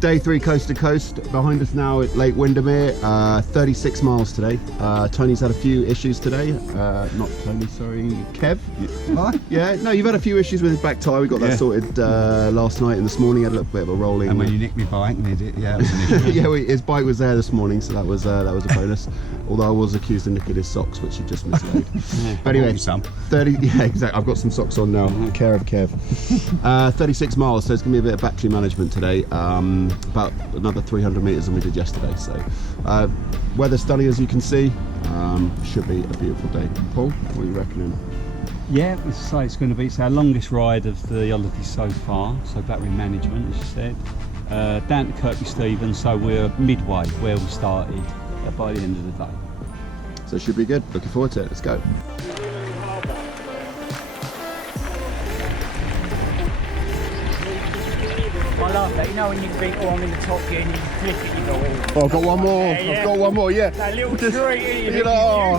Day 3 coast to coast. Behind us now at Lake Windermere, 36 miles today. Tony's had a few issues today. Not Tony, sorry, Kev. Yeah, no, you've had a few issues with his back tyre. We got that sorted last night and this morning. Had a little bit of a rolling. And when you nicked my bike, yeah, it was an issue. Yeah, his bike was there this morning, so that was a bonus. Although I was accused of nicking his socks, which he just mislaid. But anyway, some. 30. Yeah, exactly. I've got some socks on now. Care of Kev. 36 miles, so it's gonna be a bit of battery management today. About another 300 meters than we did yesterday. So weather stunning, as you can see. Should be a beautiful day. Paul, what are you reckoning? Yeah, it's going to be our longest ride of the holiday so far. So battery management, as you said, down to Kirkby Stevens. So we're midway where we started by the end of the day. So it should be good. Looking forward to it. Let's go. I love that. You know when you think, oh, I'm in the top gear and you flip it, you go, Oh, I've got one more. Yeah. I've got one more. Yeah. That little treat, you know,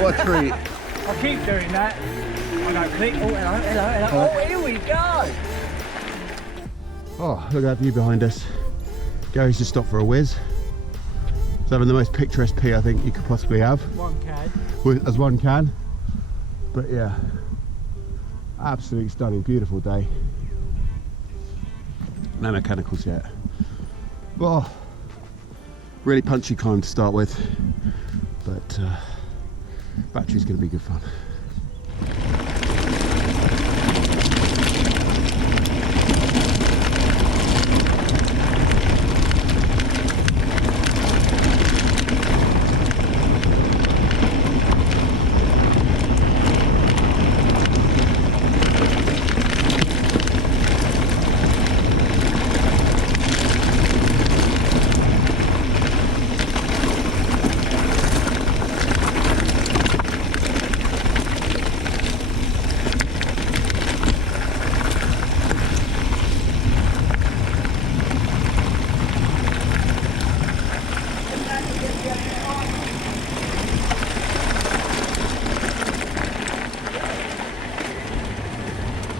what a treat. I keep doing that. I go click. Oh, hello. Oh, here we go. Oh, look at that view behind us. Gary's just stopped for a whiz. He's having the most picturesque pee I think you could possibly have. One can. As one can. But yeah, absolutely stunning, beautiful day. No mechanicals yet. Oh, really punchy climb to start with, but battery's going to be good fun.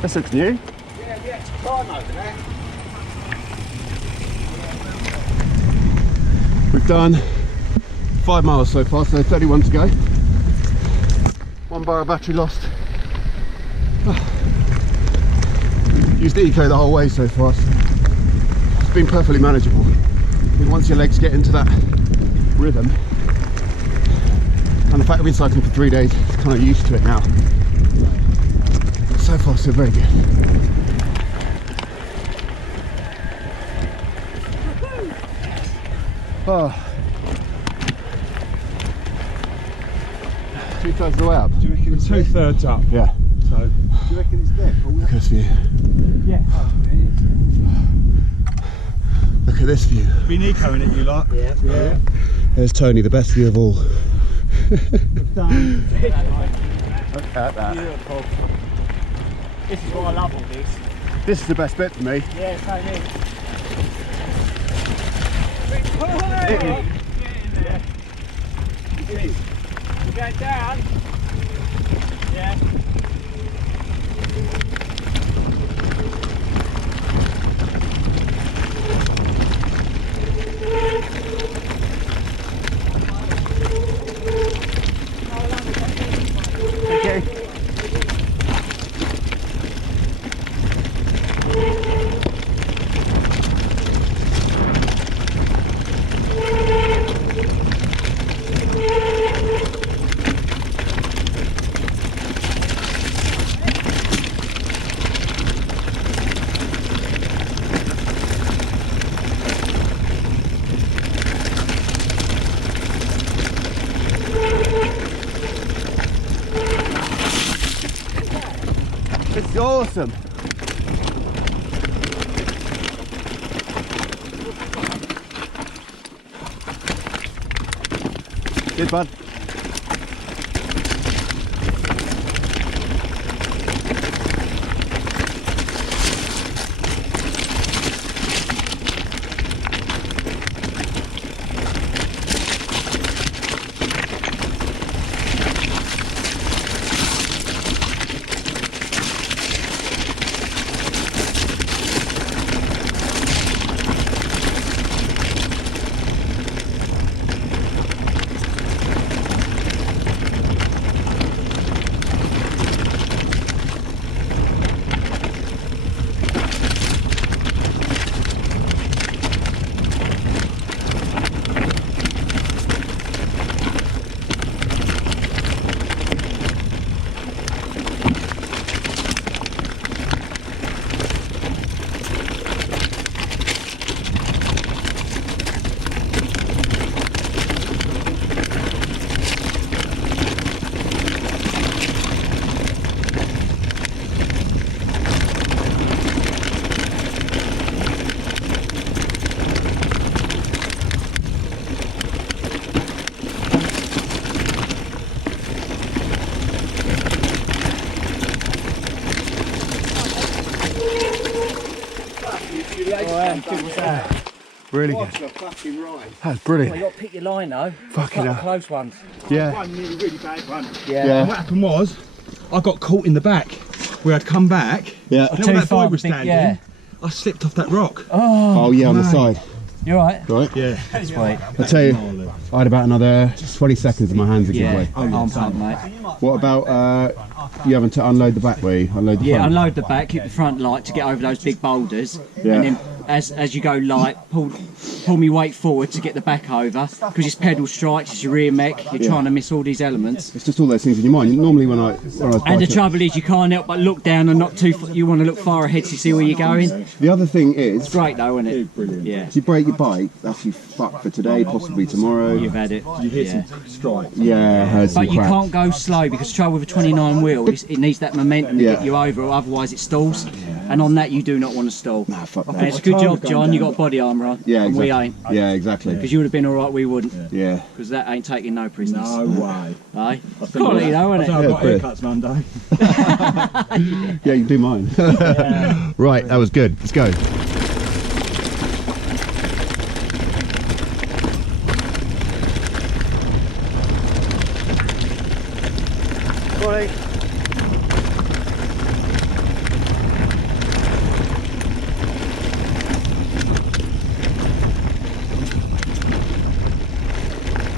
This looks new. Yeah, it's fine over there. We've done 5 miles so far, so 31 to go. 1 bar of battery lost. Used eco the whole way so far. It's been perfectly manageable. I think once your legs get into that rhythm, and the fact I've been cycling for 3 days, it's kind of used to it now. So far so very good. Oh. 2/3 of the way up. Do you reckon it's 2/3 up? Yeah. So, do you reckon it's there? Look at this view. Yeah. Look at this view. Been ecoing it, you lot? Yeah. There's Tony, the best view of all. Done. Look at that. Beautiful. This is what I love all this. This is the best bit for me. Yeah, same here. Get in there. You going down? Yeah. Okay. This is awesome. Good, bud. Really good. What a fucking ride. That's You brilliant. got to pick your line though. Fucking Cut the hell. close ones. Yeah. One really bad one. Yeah. And what happened was, I got caught in the back where I'd come back. Yeah. You know where that boy was big- standing? yeah. I slipped off that rock. Oh yeah, on the mate. side. You alright? Right. Yeah. Sweet. I tell you, I had about another 20 seconds and my hands would give Yeah. way. I'm pumped, mate. What about you having to unload the back where you unload the Yeah, front? unload the back, keep the front light to get over those big boulders, Yeah. and then as you go light, pull me weight forward to get the back over, because it's pedal strikes, it's your rear mech, you're Yeah. trying to miss all these elements. It's just all those things in your mind. Normally when I was And the biking- trouble is you can't help but look down and not too you want to look far ahead to see where you're going. the other thing is, It's great though, isn't it? Brilliant. Yeah, if you break your bike, that's you fucked for today, possibly tomorrow. you've had it. You hit Yeah. some strikes. Yeah, I heard some But you crap. can't go slow because the trouble with a 29 wheel is it needs that momentum to Yeah. get you over, otherwise it stalls. And on that you do not want to stall. Nah, fuck And that. it's a good job, John. You got body armour on. Yeah, and exactly. we ain't. Yeah, exactly. Because you would have been all right, we wouldn't. Yeah. Because that ain't taking no prisoners. No way. Aye. Quality though, I isn't think it? I've got brilliant. haircuts Monday. Yeah, you can do mine. Right, that was good. Let's go. Morning.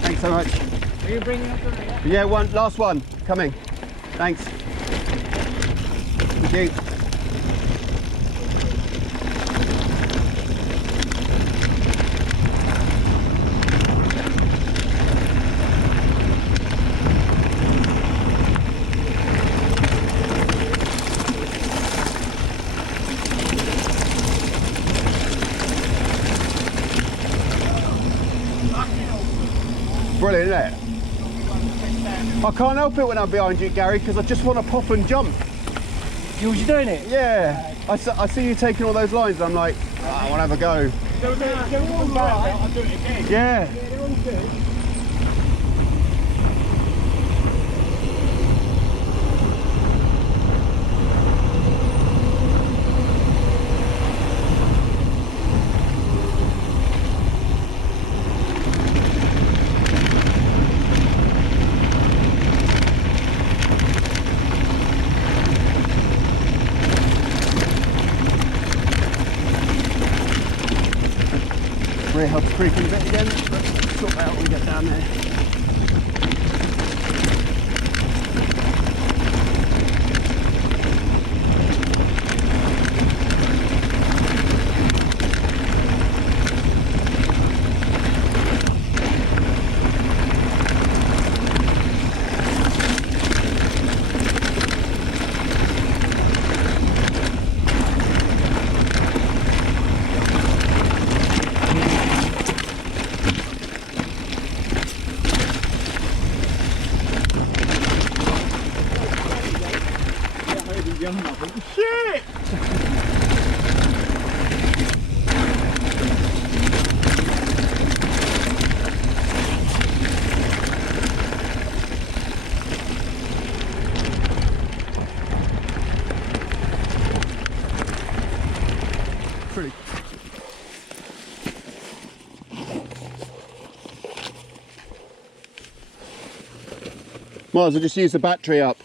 Thanks so much. Are you bringing up the rear? Yeah, last one, coming. Thanks. Thank you. Brilliant, isn't it? I can't help it when I'm behind you, Gary, because I just want to pop and jump. You was doing it? Yeah, I see you taking all those lines, and I'm like, I want to have a go. They're all right. I'll do it again. Yeah. They're all good. Rear hub's creaking a bit again. Let's sort that out when we get down there. Shit! Pretty. Might as well just use the battery up.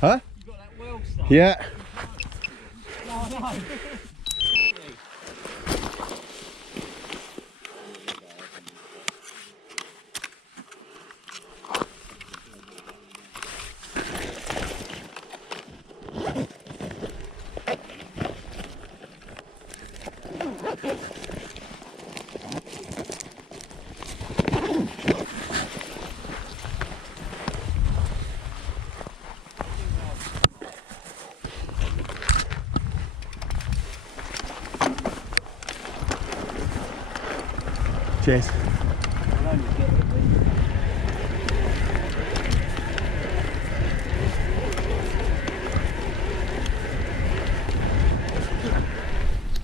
Huh? Yeah. Cheers.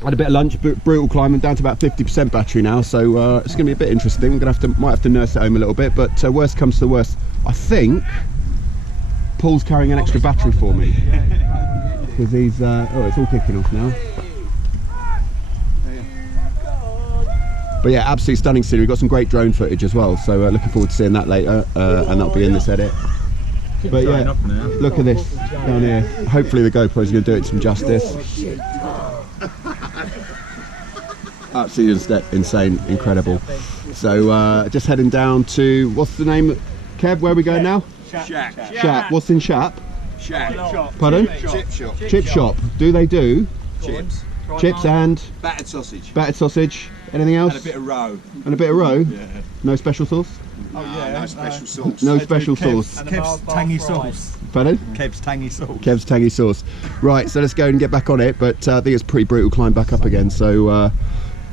Had a bit of lunch, brutal climbing, down to about 50% battery now, so it's going to be a bit interesting. We're going to might have to nurse it home a little bit, but worst comes to the worst, I think Paul's carrying an extra battery for me because he's oh, it's all kicking off now. But yeah, absolutely stunning scenery. We've got some great drone footage as well, so looking forward to seeing that later, and that'll be in this edit. But yeah, look at this down here. Hopefully the GoPro's going to do it some justice. Absolutely insane, incredible. So just heading down to, what's the name, Kev, where are we going now? Shap. What's in Shap? Shap. Pardon? Chip shop. Chip shop. Do they do Chips. chips and Battered sausage. battered sausage? Anything else? And a bit of roe. And a bit of roe? Yeah. No special sauce? No special sauce. No special sauce. Kev's tangy sauce. Pardon? Kev's tangy sauce. Kev's tangy sauce. Right, so let's go and get back on it, but I think it's pretty brutal climb back up again, so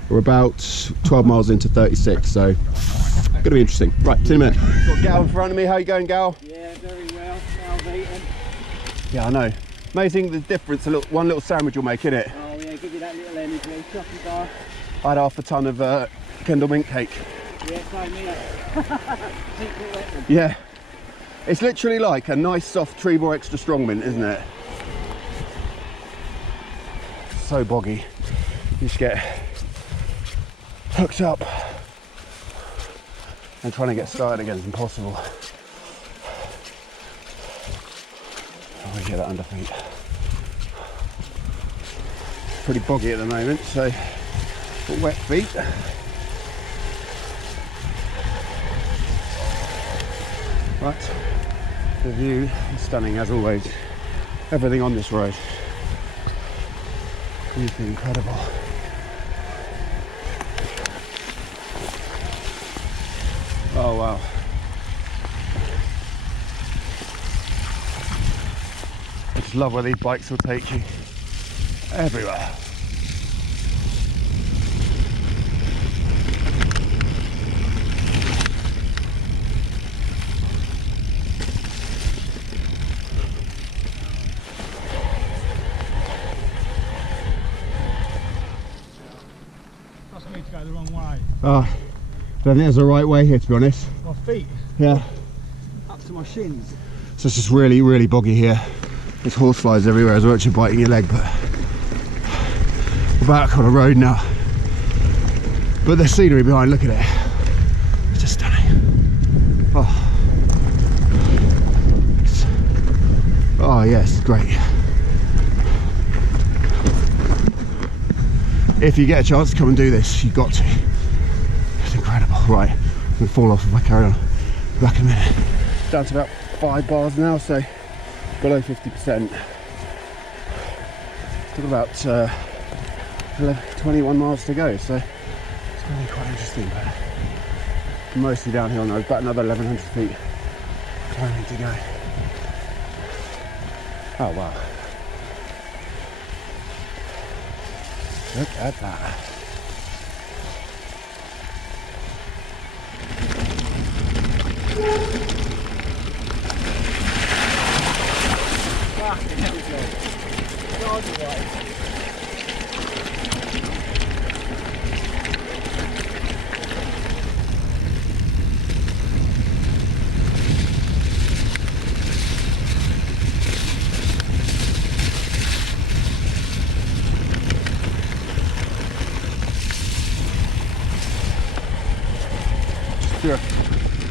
we're about 12 miles into 36, so gonna be interesting. Right, see you in a minute. Got Gal in front of me. How you going, Gal? Yeah, very well. Now eaten. Yeah, I know. Amazing the difference one little sandwich will make, isn't it? Oh yeah, give you that little energy. Chocolate bar. I had half a ton of Kendall mint cake. Yeah, same here. Secret weapon. Yeah. It's literally like a nice soft Trevor extra strong mint, isn't it? So boggy. You just get hooked up and trying to get started again is impossible. How do we get that under feet? Pretty boggy at the moment, so got wet feet. Right, the view is stunning as always. Everything on this road, completely incredible. Oh wow. I just love where these bikes will take you. Everywhere. That's me to go the wrong way. I don't think there's a right way here, to be honest. My feet Yeah. up to my shins. So it's just really, really boggy here. There's horseflies everywhere as well, which are biting your leg, but we're back on a road now. But the scenery behind, look at it. It's just stunning. Oh yes, great. If you get a chance to come and do this, you've got to. It's incredible. Right, I'm gonna fall off if I carry on. Back in a minute. Down to about 5 bars now, so below 50%. Got about 21 miles to go, so it's going to be quite interesting. But mostly downhill now, about another 1100 feet climbing to go. Oh wow. Look at that.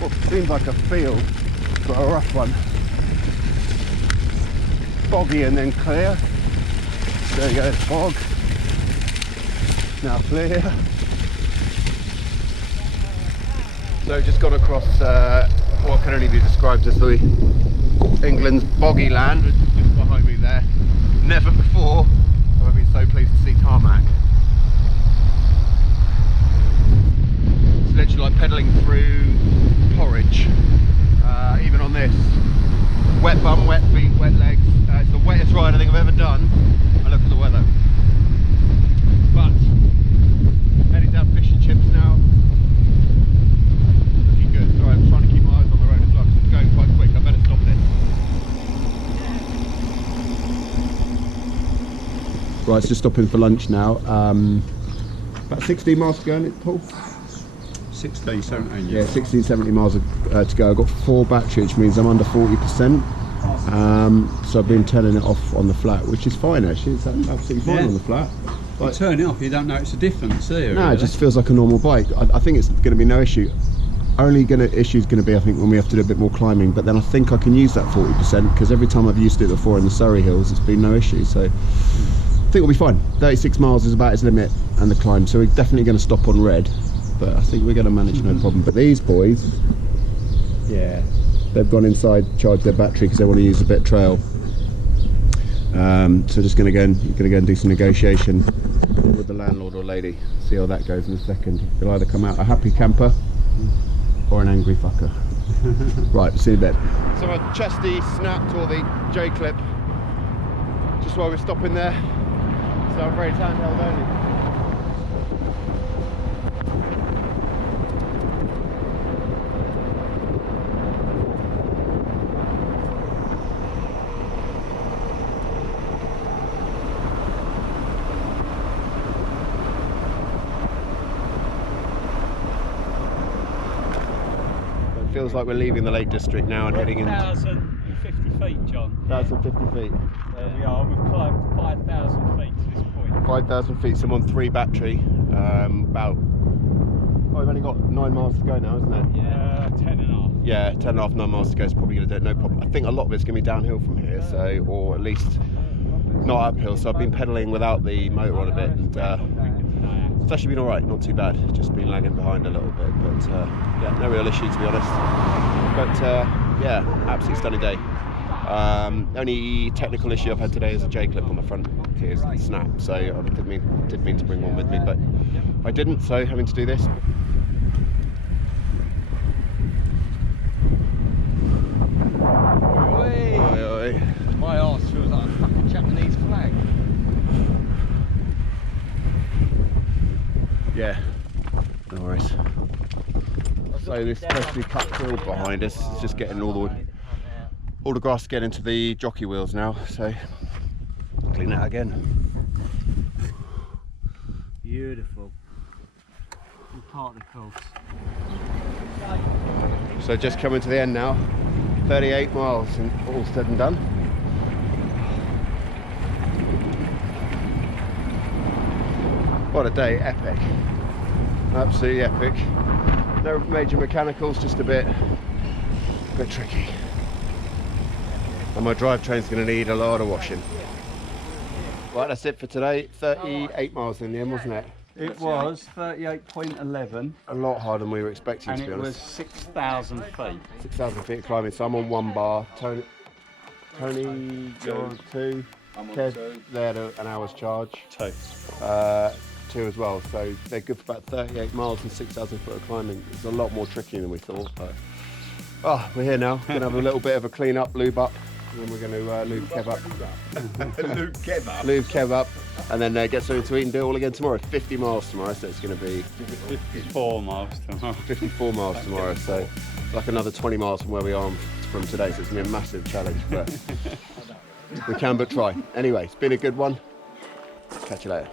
What seems like a field, but a rough one. Boggy and then clear. There you go, fog. Now clear. So just gone across what can only be described as the England's boggy land, which is just behind me there. Never before have I been so pleased to see tarmac. It's literally like pedalling through porridge, even on this. Wet bum, wet feet, wet legs. It's the wettest ride I think I've ever done. I look at the weather. But heading down fish and chips now. Looking good. Sorry, I'm trying to keep my eyes on the road as well because it's going quite quick. I better stop this. Right, it's just stopping for lunch now. About 16 miles to go, isn't it, Paul? 16, 17, yeah, 16, 17 miles to go. I've got 4 battery, which means I'm under 40%. So I've been turning it off on the flat, which is fine actually. It's absolutely fine on the flat. Like, you turn it off, you don't notice a difference, do you? No, really? it just feels like a normal bike. I think it's going to be no issue. Issue is going to be, I think, when we have to do a bit more climbing. But then I think I can use that 40% because every time I've used it before in the Surrey Hills, it's been no issue. So I think we'll be fine. 36 miles is about its limit and the climb. So we're definitely going to stop on red. But I think we're going to manage no problem. But these boys, yeah, they've gone inside, charged their battery because they want to use a bit of trail. So just going to go and do some negotiation with the landlord or lady. See how that goes in a second. They'll either come out a happy camper or an angry fucker. Right, see you in a bit. So my chesty snapped, or the J-clip, just while we're stopping there. So I'm very handheld only. Feels like we're leaving the Lake District now and heading in. 1,050 feet, John. 1,050 feet. There we are. We've climbed 5,000 feet to this point. 5,000 feet. So I'm on 3 battery. About. Oh, we've only got 9 miles to go now, isn't it? Yeah, 10 and a half. Yeah, 10 and a half, 9 miles to go. It's probably going to do it, no problem. I think a lot of it's going to be downhill from here, so, or at least not uphill. So I've been pedaling without the motor on a bit, and it's actually been all right, not too bad. Just been lagging behind a little bit, but yeah, no real issue to be honest. But yeah, absolutely stunning day. Only technical issue I've had today is a J-clip on the front is snap, so I did mean to bring one with me, but I didn't, so having to do this. Oi, oi. My arse feels like a fucking Japanese flag. Yeah, no worries. So this freshly cut field behind us is just getting all the grass to get into the jockey wheels now, so clean that again. Beautiful. Particles. So just coming to the end now, 38 miles and all said and done. What a day, epic. Absolutely epic. No major mechanicals, just a bit tricky. And my drivetrain's going to need a lot of washing. Right, that's it for today. 38 miles in the end, wasn't it? It was 38.11. A lot harder than we were expecting, And to be it was honest. 6,000 feet. 6,000 feet of climbing, so I'm on 1 bar. Tony, you're on 2. Kev, they had an hour's charge. 2. 2 as well, so they're good for about 38 miles and 6,000 foot of climbing. It's a lot more tricky than we thought, but we're here now. Gonna have a little bit of a clean up, lube up, and then we're gonna lube Kev up. Luke Kev. Lube Kev up, and then get something to eat and do it all again tomorrow. 50 miles tomorrow, so it's gonna be 54 miles tomorrow. 54 miles tomorrow, so it's like another 20 miles from where we are from today, so it's gonna be a massive challenge, but we can but try. Anyway, it's been a good one. Catch you later.